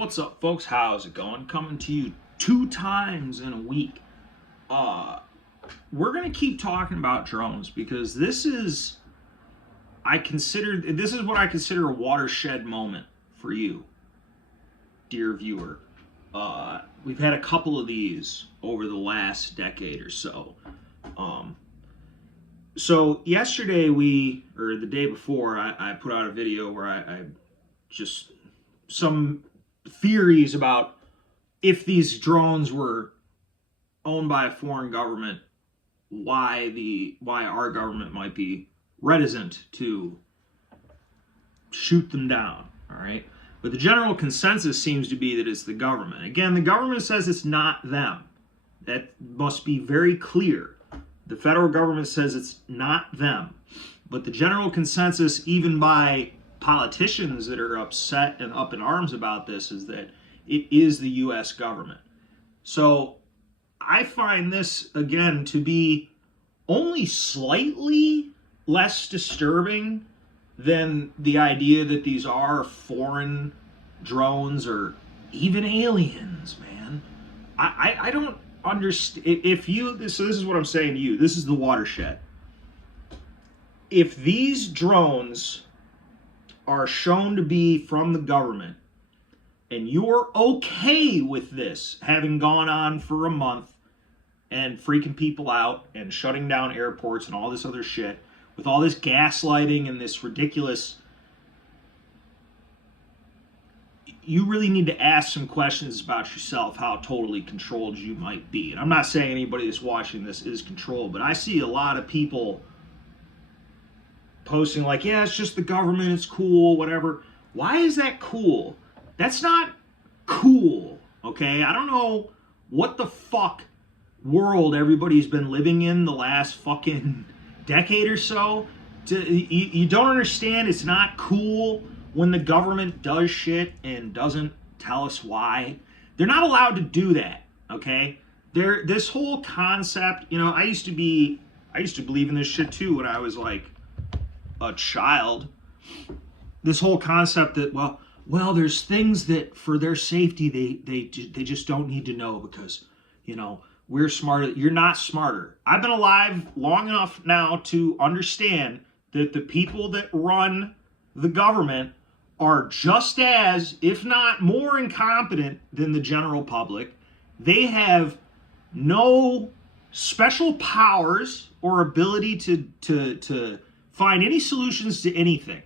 What's up, folks? How's it going? Coming to you 2 times in a week. We're gonna keep talking about drones because this is what I consider a watershed moment for you, dear viewer. We've had a couple of these over the last decade or so. Um, so yesterday or the day before, I put out a video where I just some theories about if these drones were owned by a foreign government, why our government might be reticent to shoot them down. All right, but the general consensus seems to be that it's the government. Again, the government says it's not them. That must be very clear. The federal government says it's not them, but the general consensus, even by politicians that are upset and up in arms about this, is that it is the U.S. government. So I find this, again, to be only slightly less disturbing than the idea that these are foreign drones or even aliens, man. I don't understand. So this is what I'm saying to you. This is the watershed. If these drones are shown to be from the government, and you're okay with this having gone on for a month and freaking people out and shutting down airports and all this other shit, with all this gaslighting and this ridiculous, you really need to ask some questions about yourself, how totally controlled you might be. And I'm not saying anybody that's watching this is controlled, but I see a lot of people posting like, yeah, it's just the government, it's cool, whatever. Why is that cool? That's not cool, okay? I don't know what the fuck world everybody's been living in the last fucking decade or so. You don't understand it's not cool when the government does shit and doesn't tell us why. They're not allowed to do that, okay? This whole concept, I used to believe in this shit too when I was like a child. This whole concept that, well, there's things that for their safety they just don't need to know because, we're smarter. You're not smarter. I've been alive long enough now to understand that the people that run the government are just as, if not more, incompetent than the general public. They have no special powers or ability to find any solutions to anything.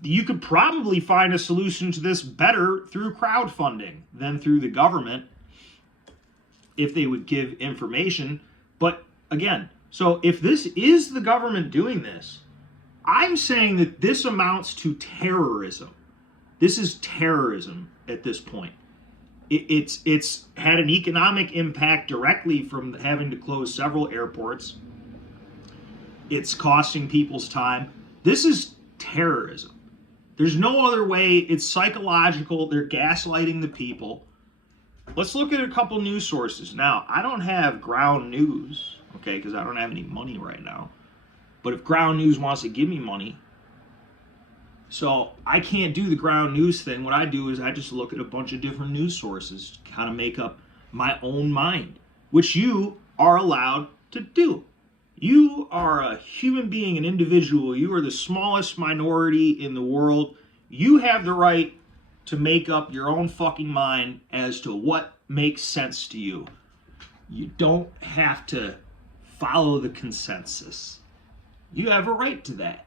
You could probably find a solution to this better through crowdfunding than through the government if they would give information. But again, so if this is the government doing this, I'm saying that this amounts to terrorism. This is terrorism at this point. It's had an economic impact directly from having to close several airports. It's costing people's time. This is terrorism. There's no other way. It's psychological. They're gaslighting the people. Let's look at a couple news sources. Now, I don't have ground news, okay, because I don't have any money right now. But if ground news wants to give me money, so I can't do the ground news thing. What I do is I just look at a bunch of different news sources to kind of make up my own mind, which you are allowed to do. You are a human being, an individual. You are the smallest minority in the world. You have the right to make up your own fucking mind as to what makes sense to you. You don't have to follow the consensus. You have a right to that.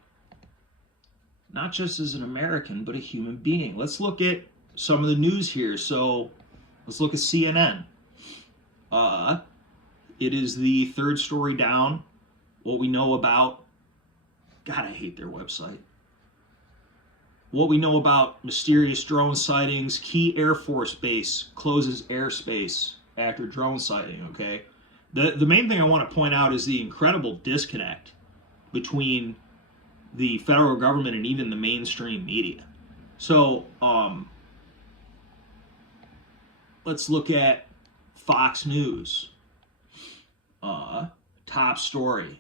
Not just as an American, but a human being. Let's look at some of the news here. So let's look at CNN. It is the third story down. What we know about, God, I hate their website. What we know about mysterious drone sightings. Key Air Force base closes airspace after drone sighting, okay? The main thing I want to point out is the incredible disconnect between the federal government and even the mainstream media. So, let's look at Fox News. Top story.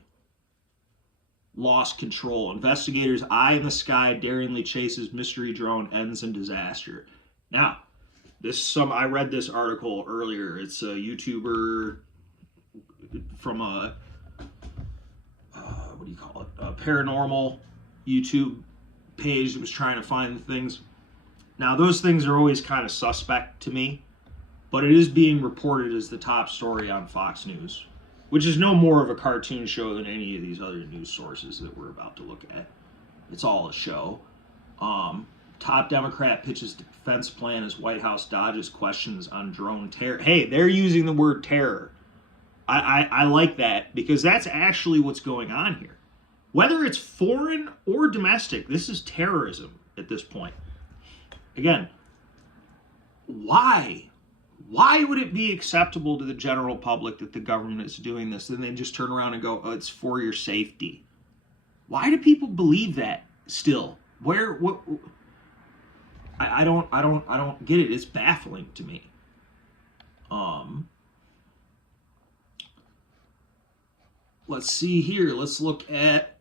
Lost control. Investigators eye in the sky daringly chases mystery drone, ends in disaster. Now, I read this article earlier. It's a YouTuber from what do you call it? A paranormal YouTube page that was trying to find things. Now, those things are always kind of suspect to me, but it is being reported as the top story on Fox News, which is no more of a cartoon show than any of these other news sources that we're about to look at. It's all a show. Top Democrat pitches defense plan as White House dodges questions on drone terror. Hey, they're using the word terror. I like that because that's actually what's going on here. Whether it's foreign or domestic, this is terrorism at this point. Again, why? Why would it be acceptable to the general public that the government is doing this and then just turn around and go, oh, it's for your safety? Why do people believe that still? What I don't get it. It's baffling to me. Let's see here. Let's look at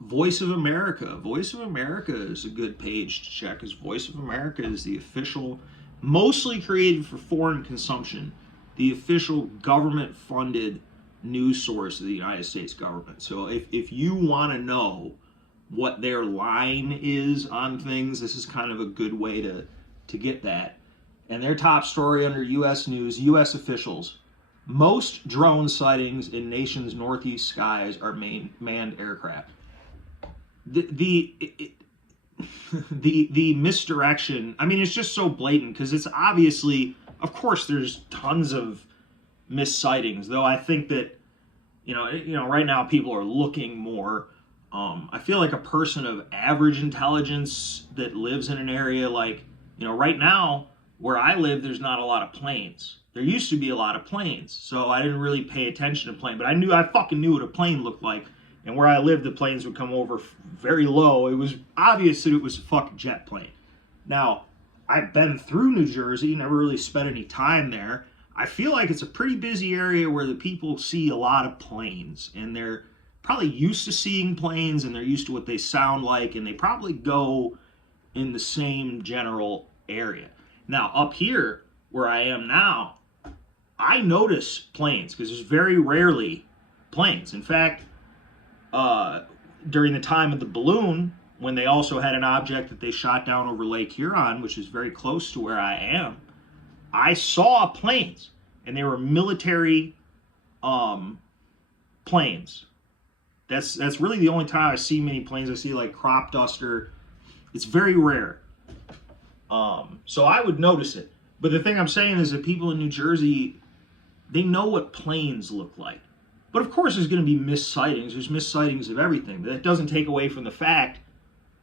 Voice of America. Voice of America is a good page to check, because Voice of America is the official, mostly created for foreign consumption, the official government-funded news source of the United States government. So if you want to know what their line is on things, this is kind of a good way to get that. And their top story under U.S. News, U.S. officials: most drone sightings in nation's northeast skies are manned aircraft. The misdirection, I mean, it's just so blatant, because it's obviously, of course, there's tons of missightings, though I think that, you know, right now people are looking more. I feel like a person of average intelligence that lives in an area like, you know, right now where I live, there's not a lot of planes. There used to be a lot of planes, so I didn't really pay attention to planes, but I fucking knew what a plane looked like. And where I lived, the planes would come over very low. It was obvious that it was a fucking jet plane. Now, I've been through New Jersey, never really spent any time there. I feel like it's a pretty busy area where the people see a lot of planes, and they're probably used to seeing planes, and they're used to what they sound like, and they probably go in the same general area. Now, up here, where I am now, I notice planes, because there's very rarely planes. In fact, during the time of the balloon, when they also had an object that they shot down over Lake Huron, which is very close to where I am, I saw planes, and they were military planes. That's really the only time I see many planes. I see like crop duster. It's very rare. So I would notice it. But the thing I'm saying is that people in New Jersey, they know what planes look like. But of course there's going to be missightings. There's missightings of everything. But that doesn't take away from the fact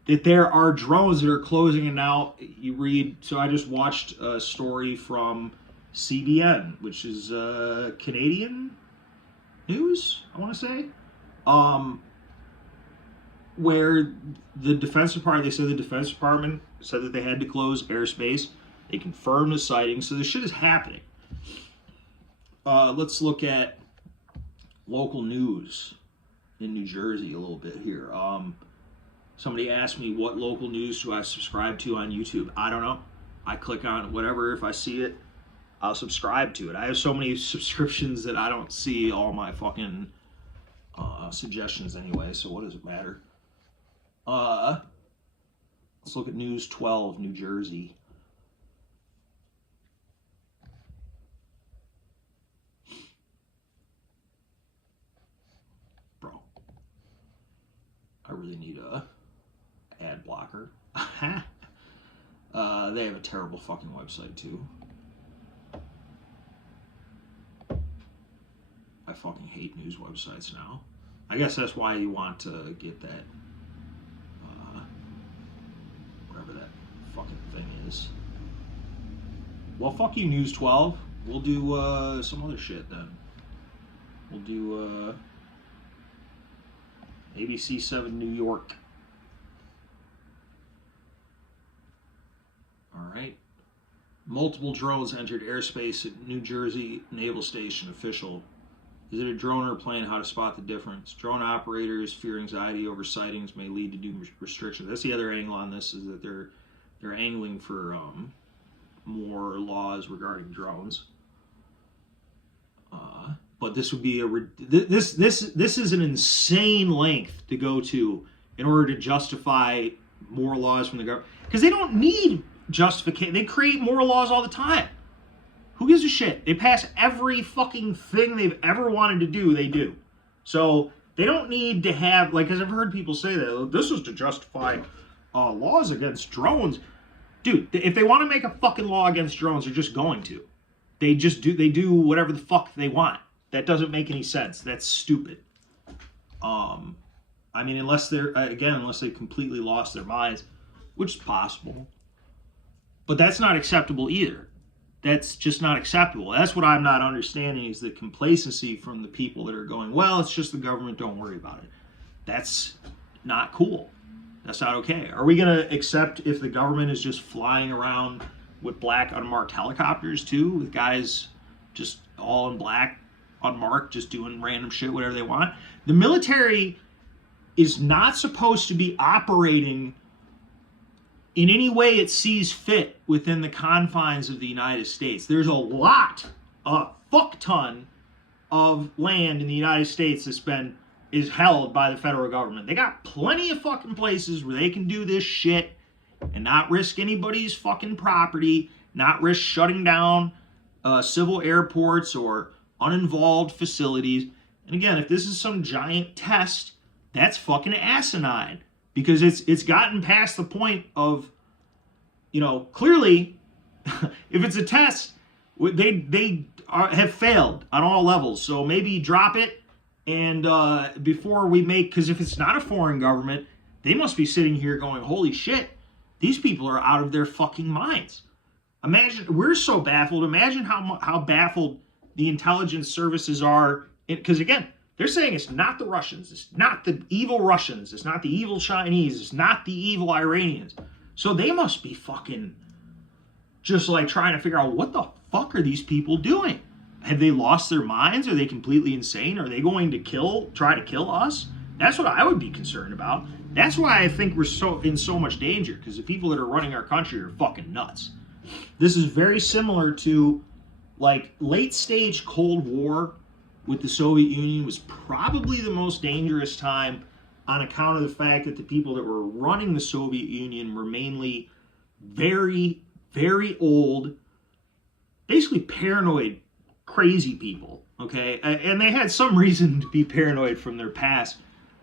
that there are drones that are closing. And now you read, so I just watched a story from CBN, which is Canadian news, I want to say, where the Defense Department, they said the Defense Department said that they had to close airspace. They confirmed the sighting. So this shit is happening. Let's look at local news in New Jersey a little bit here. Somebody asked me, what local news do I subscribe to on YouTube? I don't know. I click on whatever. If I see it, I'll subscribe to it. I have so many subscriptions that I don't see all my fucking suggestions anyway, so what does it matter? Let's look at News 12, New Jersey. Bro, I really need a ad blocker. They have a terrible fucking website too. I fucking hate news websites now. I guess that's why you want to get that, whatever that fucking thing is. Well, fuck you, News 12. We'll do some other shit then. We'll do ABC 7 New York. Alright. Multiple drones entered airspace at New Jersey Naval Station. Official. Is it a drone or a plane? How to spot the difference? Drone operators fear anxiety over sightings may lead to new restrictions. That's the other angle on this, is that they're angling for more laws regarding drones. But this would be this is an insane length to go to in order to justify more laws from the government, because they don't need justification. They create more laws all the time. Who gives a shit? They pass every fucking thing they've ever wanted to do. They do. So they don't need to have, like, because I've heard people say that, oh, this is to justify laws against drones. Dude, if they want to make a fucking law against drones, they're just going to. They do whatever the fuck they want. That doesn't make any sense. That's stupid. I mean, unless they completely lost their minds, which is possible. But that's not acceptable either. That's just not acceptable. That's what I'm not understanding, is the complacency from the people that are going, well, it's just the government, don't worry about it. That's not cool. That's not okay. Are we going to accept if the government is just flying around with black unmarked helicopters too, with guys just all in black, unmarked, just doing random shit, whatever they want? The military is not supposed to be operating in any way it sees fit within the confines of the United States. There's a fuck ton of land in the United States is held by the federal government. They got plenty of fucking places where they can do this shit and not risk anybody's fucking property, not risk shutting down civil airports or uninvolved facilities. And again, if this is some giant test, that's fucking asinine, because it's gotten past the point of, clearly, if it's a test, they have failed on all levels. So maybe drop it, and before we because if it's not a foreign government, they must be sitting here going, holy shit, these people are out of their fucking minds. Imagine, we're so baffled. Imagine how baffled the intelligence services are, because again, they're saying it's not the Russians, it's not the evil Russians, it's not the evil Chinese, it's not the evil Iranians. So they must be fucking just like trying to figure out, what the fuck are these people doing? Have they lost their minds? Are they completely insane? Are they going to try to kill us? That's what I would be concerned about. That's why I think we're in so much danger, because the people that are running our country are fucking nuts. This is very similar to, like, late stage Cold War with the Soviet Union was probably the most dangerous time, on account of the fact that the people that were running the Soviet Union were mainly very, very old, basically paranoid, crazy people, okay? And they had some reason to be paranoid from their past.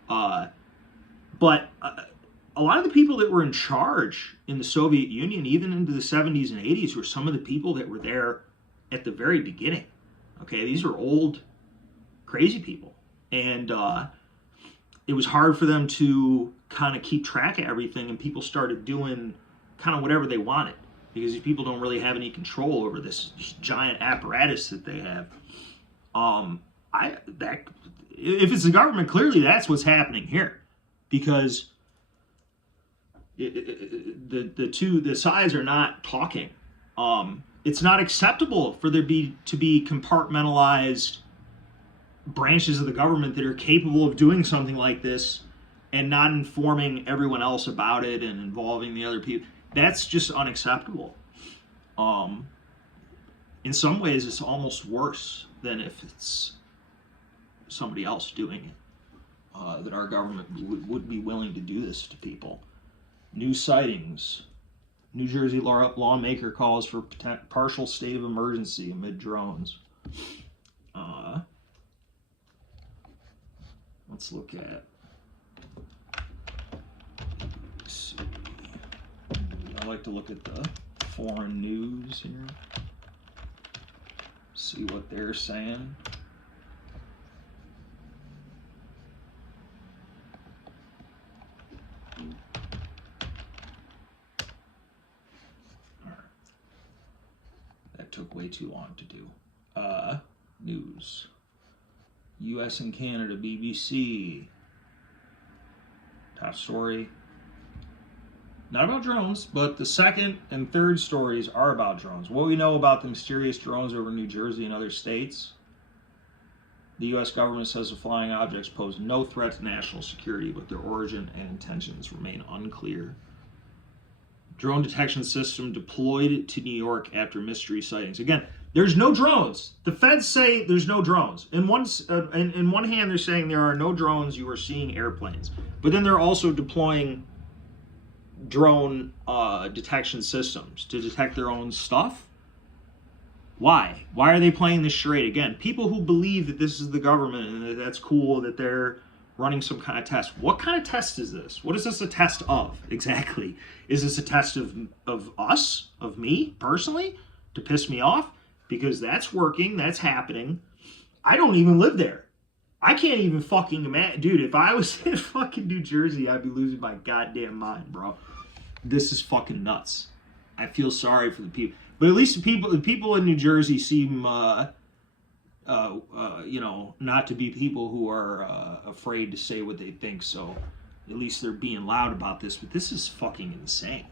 But a lot of the people that were in charge in the Soviet Union, even into the 70s and 80s, were some of the people that were there at the very beginning. Okay, these are old, crazy people. And it was hard for them to kind of keep track of everything, and people started doing kind of whatever they wanted, because these people don't really have any control over this giant apparatus that they have. If it's the government, clearly that's what's happening here, because the sides are not talking. It's not acceptable for there to be compartmentalized branches of the government that are capable of doing something like this and not informing everyone else about it and involving the other people. That's just unacceptable. In some ways, it's almost worse than if it's somebody else doing it. That our government would be willing to do this to people. New sightings. New Jersey lawmaker calls for partial state of emergency amid drones. Let's look at. Let's see. I like to look at the foreign news here. See what they're saying. That took way too long to do. News. U.S. and Canada, BBC. Top story. Not about drones, but the second and third stories are about drones. What we know about the mysterious drones over New Jersey and other states. The U.S. government says the flying objects pose no threat to national security, but their origin and intentions remain unclear. Drone detection system deployed to New York after mystery sightings. Again, there's no drones. The feds say there's no drones. In one hand, they're saying there are no drones. You are seeing airplanes. But then they're also deploying drone detection systems to detect their own stuff. Why? Why are they playing this charade? Again, people who believe that this is the government and that that's cool, that they're running some kind of test. What kind of test is this? What is this a test of exactly? Is this a test of us, of me personally, to piss me off? Because that's working, that's happening. I don't even live there. I can't even fucking imagine. Dude, if I was in fucking New Jersey, I'd be losing my goddamn mind, bro. This is fucking nuts. I feel sorry for the people. But at least the people in New Jersey seem, not to be people who are afraid to say what they think. So at least they're being loud about this. But this is fucking insane.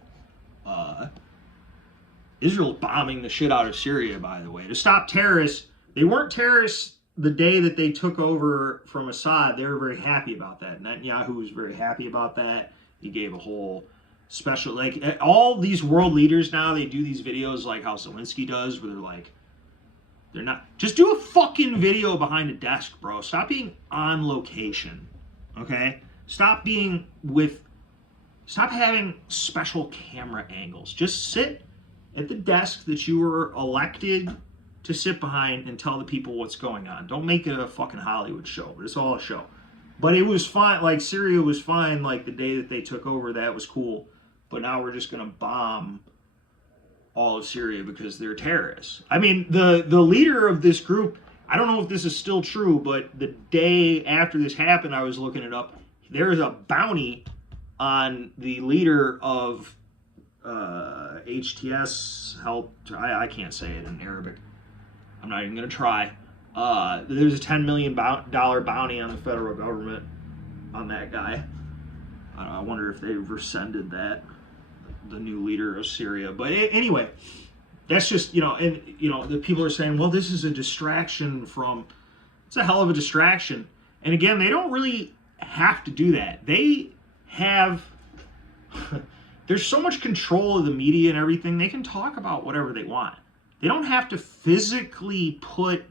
Israel bombing the shit out of Syria, by the way, to stop terrorists. They weren't terrorists the day that they took over from Assad. They were very happy about that. Netanyahu was very happy about that. He gave a whole special, like, all these world leaders now, they do these videos like how Zelensky does, where they're like, they're not, just do a fucking video behind a desk, bro. Stop being on location, okay? Stop having special camera angles. Just sit at the desk that you were elected to sit behind and tell the people what's going on. Don't make it a fucking Hollywood show, but it's all a show. But it was fine, like Syria was fine, like the day that they took over, that was cool. But now we're just gonna bomb all of Syria because they're terrorists. I mean, the leader of this group, I don't know if this is still true, but the day after this happened, I was looking it up. There's a bounty on the leader of HTS help. I can't say it in Arabic. I'm not even gonna try. There's a $10 million bounty on the federal government on that guy. I wonder if they've rescinded that, the new leader of Syria. But anyway, that's just, the people are saying, well, this is a distraction from, it's a hell of a distraction. And again, they don't really have to do that. They have, there's so much control of the media and everything, they can talk about whatever they want. They don't have to physically put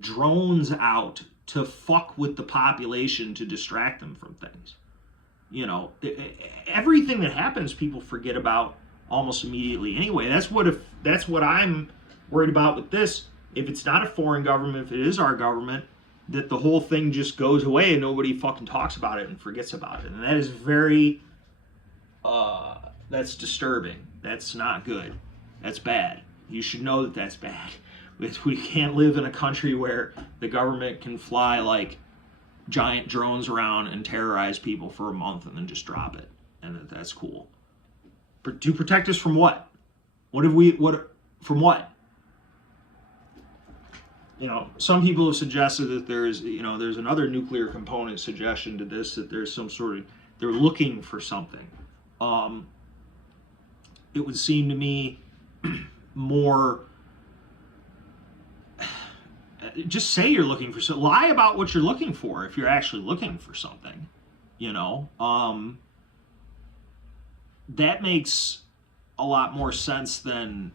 drones out to fuck with the population to distract them from things. Everything that happens, people forget about almost immediately anyway. That's what I'm worried about with this. If it's not a foreign government, if it is our government, that the whole thing just goes away and nobody fucking talks about it and forgets about it. And that is very, that's disturbing. That's not good. That's bad. You should know that that's bad. We can't live in a country where the government can fly like giant drones around and terrorize people for a month and then just drop it, and that's cool. To protect us from what? From what? Some people have suggested that there's another nuclear component suggestion to this, that there's some sort of, they're looking for something. It would seem to me more, just say you're looking for something. Lie about what you're looking for if you're actually looking for something. That makes a lot more sense than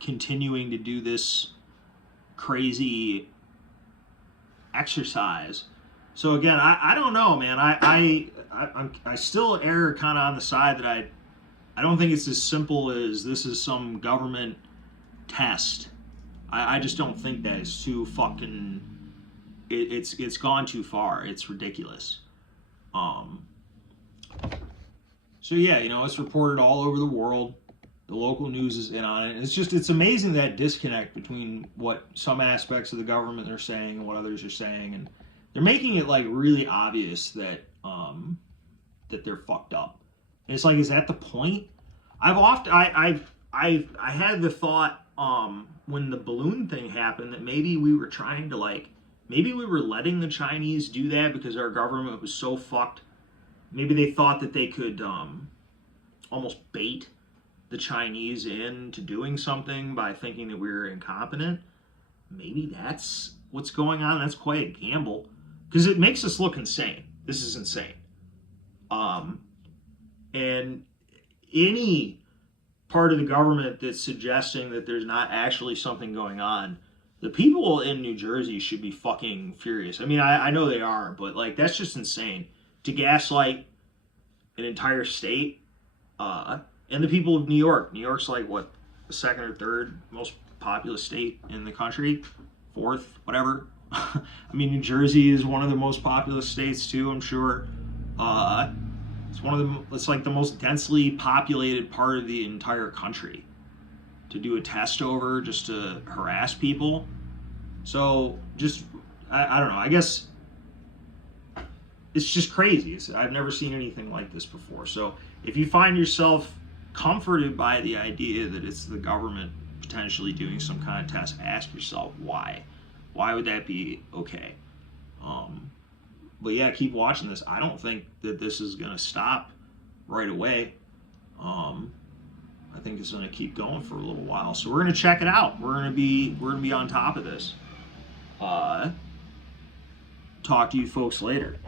continuing to do this crazy exercise. So again, I don't know, man. I still err kind of on the side that I don't think it's as simple as this is some government test. I just don't think that. It's too fucking, it's gone too far. It's ridiculous. So yeah, it's reported all over the world. The local news is in on it. It's amazing that disconnect between what some aspects of the government are saying and what others are saying, and they're making it like really obvious that that they're fucked up. And it's like, is that the point? I had the thought when the balloon thing happened that maybe we were trying to maybe we were letting the Chinese do that because our government was so fucked. Maybe they thought that they could almost bait the Chinese into doing something by thinking that we were incompetent. Maybe that's what's going on. That's quite a gamble because it makes us look insane. This is insane. And any part of the government that's suggesting that there's not actually something going on, the people in New Jersey should be fucking furious. I mean, I know they are, but like that's just insane to gaslight an entire state. And the people of New York. New York's like what, the second or third most populous state in the country, fourth, whatever. I mean, New Jersey is one of the most populous states too, I'm sure. It's like the most densely populated part of the entire country to do a test over just to harass people. So just, I don't know, I guess it's just crazy. I've never seen anything like this before. So if you find yourself comforted by the idea that it's the government potentially doing some kind of test, ask yourself why. Why would that be okay? But yeah, keep watching this. I don't think that this is going to stop right away. I think it's going to keep going for a little while. So we're going to check it out. We're going to be on top of this. Talk to you folks later.